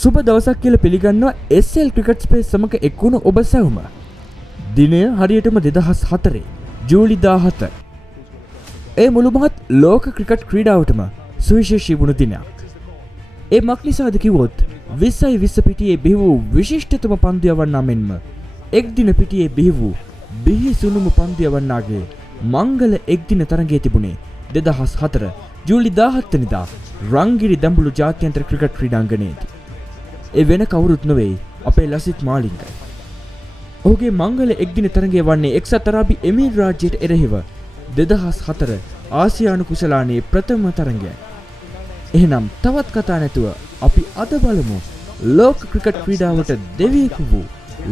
සුබ දවසක් කියලා පිළිගන්නවා SL ක්‍රිකට් ස්පේස් සමග එක්වුණු ඔබ සැවම. දිනය හරියටම 2004 ජූලි 17. ඒ මුළු මහත් ලෝක ක්‍රිකට් ක්‍රීඩාවටම සුවිශේෂී වුණු දිනයක්. ඒ මක් නිසාද කිව්වොත් 20 පිටියේ බිහි වූ විශිෂ්ටතම පන්දු යවන්නා මෙන්ම එක් දින පිටියේ බිහි වූ බිහිසුණුම පන්දු යවන්නාගේ මංගල එක් දින තරඟයේ තිබුණේ 2004 ජූලි 17 වෙනිදා රංගිරි දඹුලු ජාත්‍යන්තර ක්‍රිකට් ක්‍රීඩාංගණයේදී. ඒ වෙන කවුරුත් නොවේ අපේ ලසිත් මාලිංග. ඔහුගේ මංගල එක් දින තරඟය වන්නේ එක්සත් අරාබි එමිරේට් රාජ්‍යයට එරෙහිව 2004 ආසියානු කුසලානයේ ප්‍රථම තරඟයයි. එහෙනම් තවත් කතා නැතුව අපි අද බලමු ලෝක ක්‍රිකට් ක්‍රීඩාවට දෙවියෙකු වූ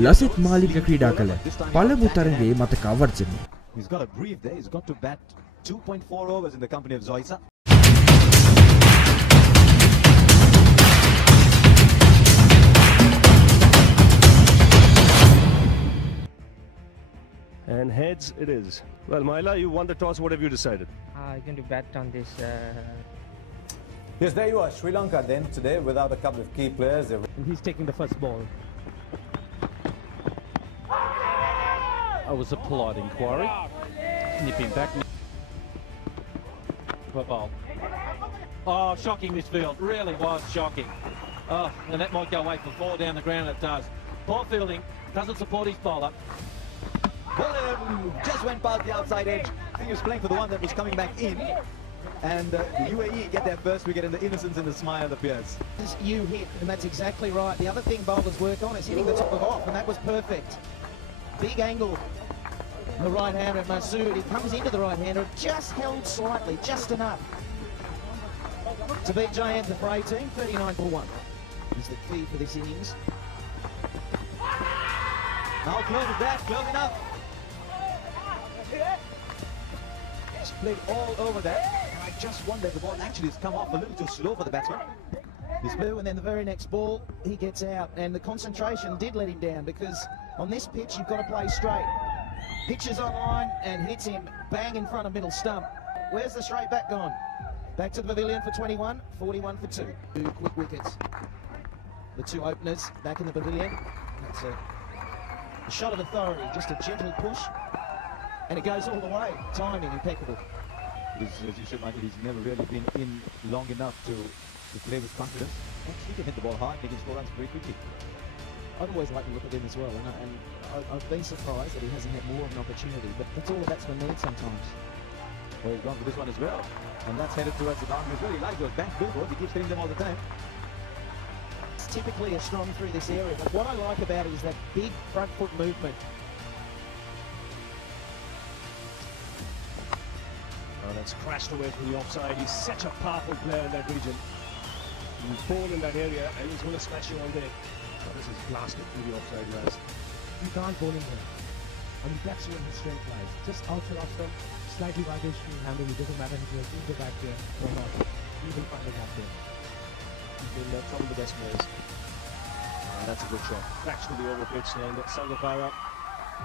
ලසිත් මාලිංග ක්‍රීඩා කළ පළමු තරඟයේ මතක අවර්ජනය. He's got a brief there. He's got to bat 2.4 overs in the company of Zoisa. And heads it is. Well, Maila, you won the toss. What have you decided? I'm going to bet on this. Yes, there you are. Sri Lanka then today without a couple of key players. And he's taking the first ball. That was a polite inquiry. Nipping back. Ball. Oh, shocking this field. Really was shocking. Oh, and that might go away for 4 down the ground. It does. Poor fielding. Doesn't support his bowler. William just went past the outside edge. I think he was playing for the one that was coming back in. And the UAE get their first wicket and the innocence and the smile appears. You hit, and that's exactly right. The other thing bowlers work on is hitting the top of off, and that was perfect. Big angle. The right-hander, Masood, he comes into the right-hander, just held slightly, just enough to beat Giant for 18, 39 for 1. Is the key for this innings. How close is that? Close enough. He's played all over that. And I just wonder if the ball actually has come off a little too slow for the batsman. This blue, and then the very next ball, he gets out, and the concentration did let him down because on this pitch you've got to play straight. Pitches online and hits him bang in front of middle stump. Where's the straight back gone? Back to the pavilion for 21, 41 for 2. Two quick wickets. The two openers back in the pavilion. That's a shot of authority, just a gentle push, and it goes all the way. Timing impeccable. As you said, Michael, he's never really been in long enough to play with confidence. He can hit the ball hard, making score runs very quickly. I'd always like to look at him as well, and I've been surprised that he hasn't had more of an opportunity, but that's all the batsmen need sometimes. Well, he's gone for this one as well, and that's headed towards the boundary as well. He likes those back billboards, he keeps hitting them all the time. It's typically a strong through this area, but what I like about it is that big front foot movement. Oh, that's crashed away from the offside. He's such a powerful player in that region. He's fall in that area, and he's going to smash you all day. Oh, this is blasted through the offside, guys. You can't bowl him here. I mean, that's where his strength lies. Just outside off stump, slightly vibration in handle. It doesn't matter if you're in the back there or not. He will find a gap there. He's been some of the best players. That's a good shot. Cracks to the over pitch, and Sangakkara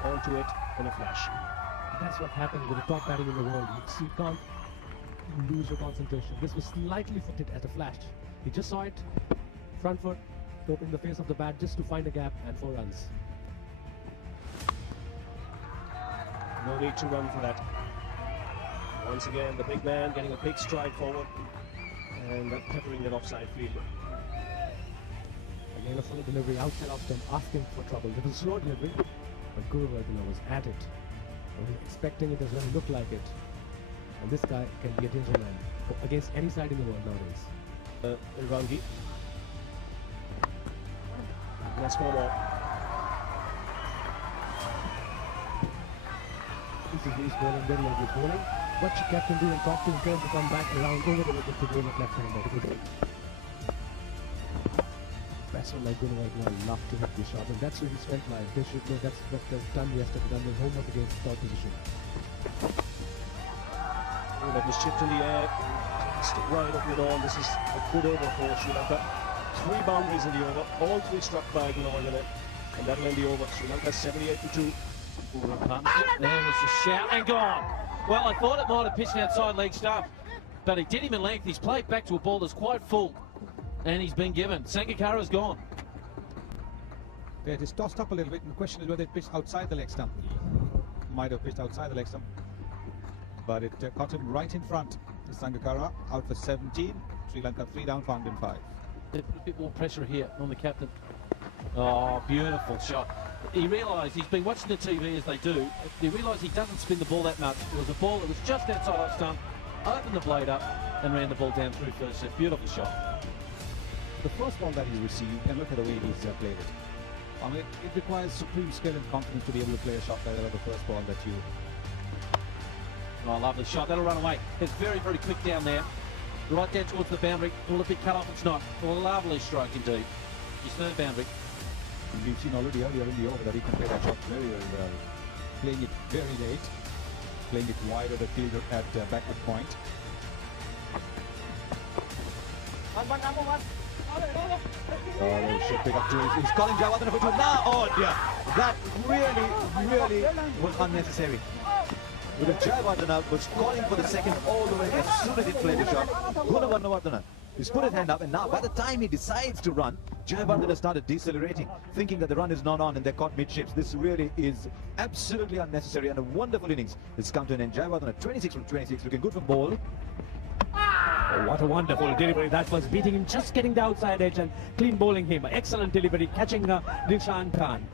onto it in a flash. That's what happens with the top batting in the world. You can't lose your concentration. This was slightly fitted at a flash. He just saw it, front foot, open the face of the bat just to find a gap and 4 runs. No need to run for that. Once again, the big man getting a big stride forward and peppering that offside field. Again, a full delivery outside off stump, asking for trouble. It was a slow delivery, but Guruvardhana was at it. I was expecting it as well, looked like it. And this guy can be a danger man against any side in the world nowadays. Rangi. That's 4 more. This is his bowling, very ugly bowling. What you captain do and talk to him, turn to come back around over the wicket to bowl at left-hander. Batsmen like Guruvardhana love to hit these shots, and that's where his strength lies. They should know that's what they've done yesterday, done their homework against the opposition. Oh, that was chipped in the air. Stick right up with on. This is a good over for Sri Lanka. 3 boundaries in the over, all 3 struck by Guruvardhana, and that'll end the over. Sri Lanka 78 for 2. There was a shout and gone. Well, I thought it might have pitched outside leg stump, but he did him in length. He's played back to a ball that's quite full. And he's been given. Sangakkara's gone. It is tossed up a little bit, and the question is whether it pitched outside the leg stump. Might have pitched outside the leg stump, but it caught him right in front. Sangakkara out for 17. Sri Lanka 3 down, found in 5. They put a bit more pressure here on the captain. Oh, beautiful shot. He realised, he's been watching the TV as they do, he realised he doesn't spin the ball that much. It was a ball that was just outside off stump, opened the blade up and ran the ball down through first set. Beautiful shot. The first ball that he's received, and look at the way he's played it. I mean, it requires supreme skill and confidence to be able to play a shot like that, the first ball that you... Oh, lovely shot. That'll run away. It's very, very quick down there. Right down towards the boundary. Will it be cut off? It's not. A lovely stroke indeed. His third boundary. We've seen already earlier in the over that he can play that shot very, very well. Playing it very late. Playing it wide of the fielder at backward point. Oh, they should pick up two. He's calling Jayawardene for two. Now, oh dear. That really was unnecessary. Because Jayawardene was calling for the second all the way as soon as he played the shot. Gunawardene, he's put his hand up, and now by the time he decides to run, Jayawardene started decelerating, thinking that the run is not on and they're caught mid-ships. This really is absolutely unnecessary, and a wonderful innings. It's come to an end. Jayawardene 26 from 26, looking good from ball. Oh, what a wonderful delivery that was, beating him, just getting the outside edge and clean bowling him. Excellent delivery, catching Dilshan Khan.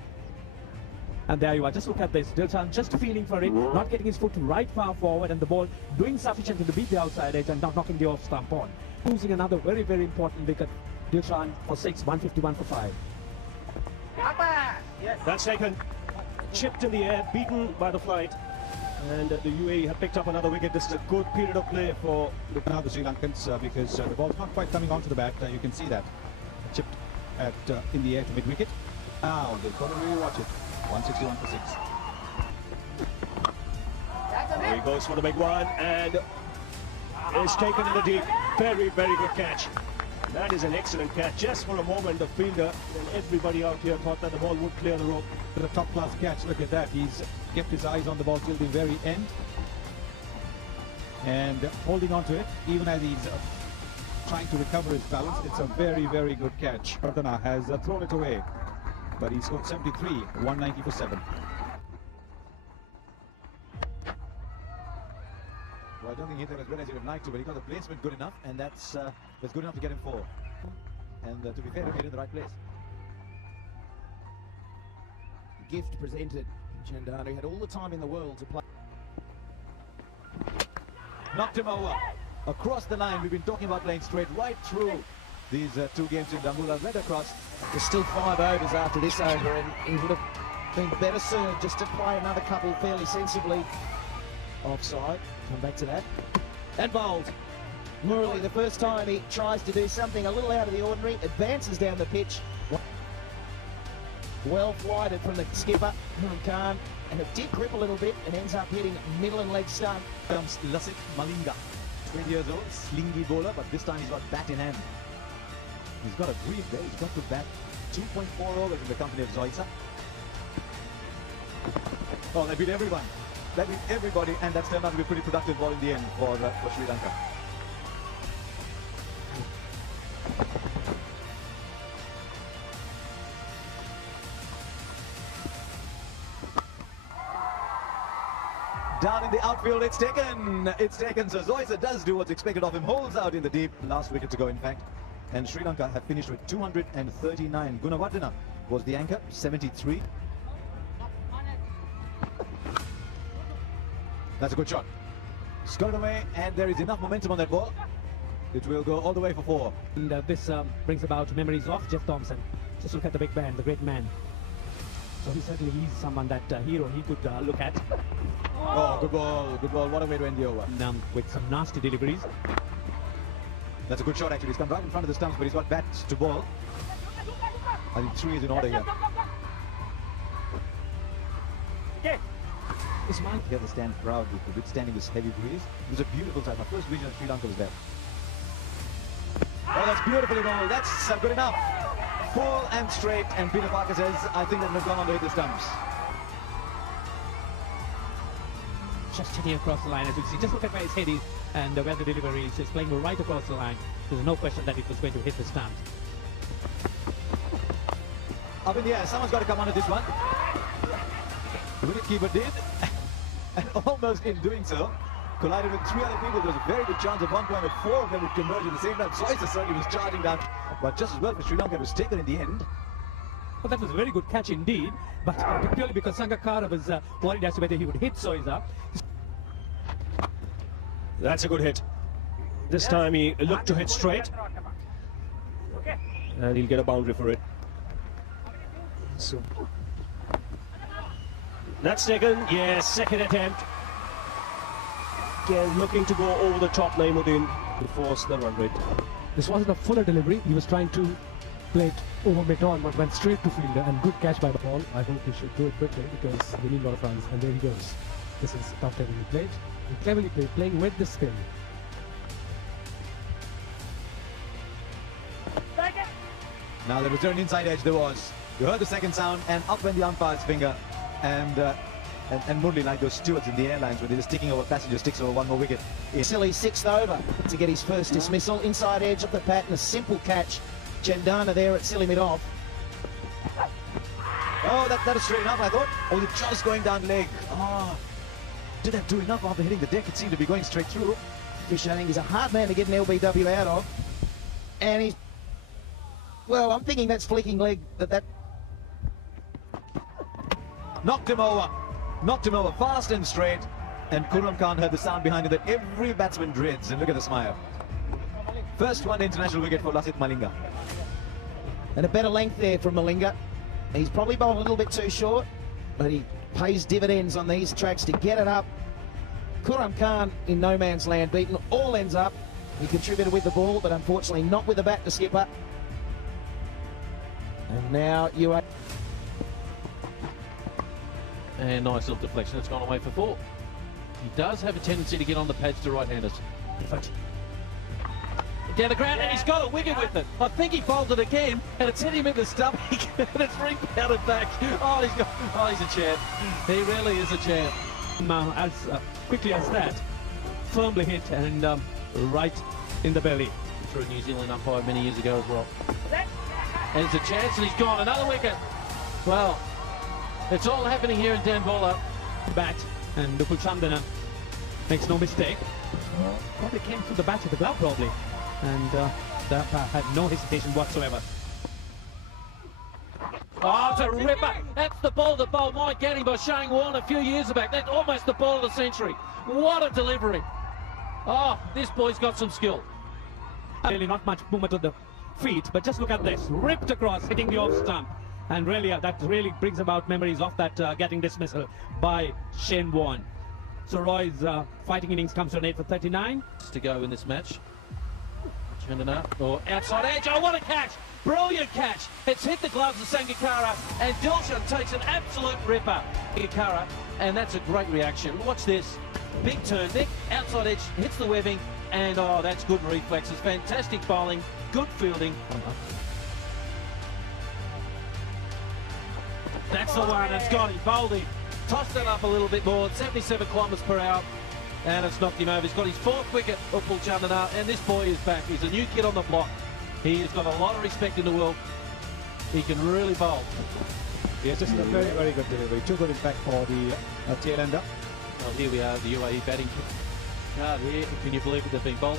And there you are, just look at this. Dilshan just feeling for it, not getting his foot right far forward, and the ball doing sufficient to beat the outside edge and not knocking the off stump on. Losing another very, very important wicket. Dilshan for 6, 151 for 5. That's taken, chipped in the air, beaten by the flight. And the UAE have picked up another wicket. This is a good period of play for the Sri Lankans because the ball's not quite coming onto the bat. You can see that. Chipped at in the air to mid-wicket. Now they've got to really watch it. 161 for 6. There he goes for the big one, and it's taken in the deep. Very, very good catch. That is an excellent catch. Just for a moment, the fielder and everybody out here thought that the ball would clear the rope. A top-class catch. Look at that. He's kept his eyes on the ball till the very end, and holding on to it even as he's trying to recover his balance. It's a very, very good catch. Pradana has thrown it away, but he scored 73, 190 for 7. Well, I don't think he hit it as well as he would like to, but he got the placement good enough, and that's good enough to get him 4. And to be fair, he hit in the right place. Gift presented. Chandani had all the time in the world to play. Knocked him over. Across the line. We've been talking about playing straight right through these 2 games in Dambulla. Right across. There's still 5 overs after this over, and he would have been better served just to play another couple fairly sensibly. Offside. Come back to that. And bowled. Murali, the first time he tries to do something a little out of the ordinary, advances down the pitch. Well flighted from the skipper, Khan, and it did grip a little bit and ends up hitting middle and leg stump. Comes Lasith Malinga, 20 years old, slingy bowler, but this time he's got bat in hand. He's got a brief there. He's got to bat 2.4 overs in the company of Zoisa. Oh, they beat everyone. They beat everybody, and that's turned out to be a pretty productive ball in the end for Sri Lanka. Down in the outfield, it's taken. It's taken. So Zoisa does do what's expected of him. Holds out in the deep. Last wicket to go, in fact. And Sri Lanka have finished with 239. Gunawardene was the anchor, 73. That's a good shot. Scored away, and there is enough momentum on that ball. It will go all the way for 4. And this brings about memories of Jeff Thompson. Just look at the big man, the great man. So he certainly is someone that hero he could look at. Oh, good ball, good ball. What a way to end the over. With some nasty deliveries. That's a good shot, actually. He's come right in front of the stumps, but he's got bats to ball. I think 3 is in order here. This man here the stand proud withstanding this heavy breeze. It was a beautiful sight. My first vision of Sri Lanka was there. Oh, that's beautifully bowled. That's good enough. Full and straight, and Peter Parker says, I think that has gone on to hit the stumps. Just hitting across the line, as you can see. Just look at where his head is and where the delivery is. He's playing right across the line. There's no question that it was going to hit the stumps. Up in the air, someone's got to come onto this one. The wicketkeeper did, and almost in doing so, collided with 3 other people. There was a very good chance at one point that 4 of them would converge at the same time. Soisa certainly was charging down, but just as well for Sri Lanka, it was taken in the end. Well, that was a very good catch indeed, but purely because Sangakkara was worried as to whether he would hit Soisa. That's a good hit. This time he looked to hit straight, and he'll get a boundary for it. So that's taken. Yes, second attempt. Again, looking to go over the top Naimuddin to force the run rate. This wasn't a fuller delivery. He was trying to play it over mid-on, but went straight to fielder, and good catch by the ball. I hope he should do it quickly because we need a lot of runs, and there he goes. This is tough cleverly played. He cleverly played, playing with the spin. Now the return inside edge there was. You heard the second sound, and up went the umpire's finger, and Murli, like those stewards in the airlines when they're just ticking over passenger sticks over one more wicket. Silly 6th over to get his first dismissal. Inside edge of the pattern, a simple catch. Jandana there at silly mid-off. Oh, that is straight enough, I thought. Oh, the just going down leg. Oh, did that do enough after hitting the deck? It seemed to be going straight through. Fisher, I think, is a hard man to get an LBW out of. And he's... Well, I'm thinking that's flicking leg, that... Knocked him over. Knocked him over fast and straight. And Khurram Khan heard the sound behind it that every batsman dreads. And look at the smile. First one international wicket for Lasith Malinga. And a better length there from Malinga. He's probably bowled a little bit too short, but he pays dividends on these tracks to get it up. Khurram Khan in no man's land, beaten all ends up. He contributed with the ball, but unfortunately not with the bat to skipper. And now UAE. And nice little deflection. It's gone away for 4. He does have a tendency to get on the pads to right-handers. Down the ground, and he's got a wicket with it. I think he bowled it again, and it's hit him in the stomach, and it's rebounded back. Oh, he's a champ. He really is a champ. As quickly as that, firmly hit and right in the belly. Through a New Zealand umpire many years ago as well. And it's a chance, and he's gone. Another wicket. Well, it's all happening here in Dambola. Bat, and Nupul Chandana makes no mistake. Probably came through the bat of the glove, probably. And that had no hesitation whatsoever. Oh, it's a ripper. That's the ball that bowled Mike Ganning by Shane Warne a few years back. That's almost the ball of the century. What a delivery. Oh, this boy's got some skill. Really not much movement of the feet, but just look at this. Ripped across, hitting the off stump. And really, that really brings about memories of that getting dismissal by Shane Warne. So Roy's fighting innings comes to an 8 for 39. To go in this match. Or outside edge. Oh, what a catch! Brilliant catch! It's hit the gloves of Sangakkara, and Dilshan takes an absolute ripper. Sangakkara, and that's a great reaction. Watch this. Big turn, Nick, outside edge, hits the webbing, and oh, that's good reflexes. Fantastic bowling, good fielding. That's the one, it's got him, bowled him. Tossed it up a little bit more, 77 kilometres per hour. And it's knocked him over. He's got his 4th wicket, Uppal Chandana, and this boy is back. He's a new kid on the block. He has got a lot of respect in the world. He can really bowl. Yes, this is a very, very good delivery. 2 good impact for the tail ender. Well, here we are, the UAE batting. Can you believe it? They've been bowled out.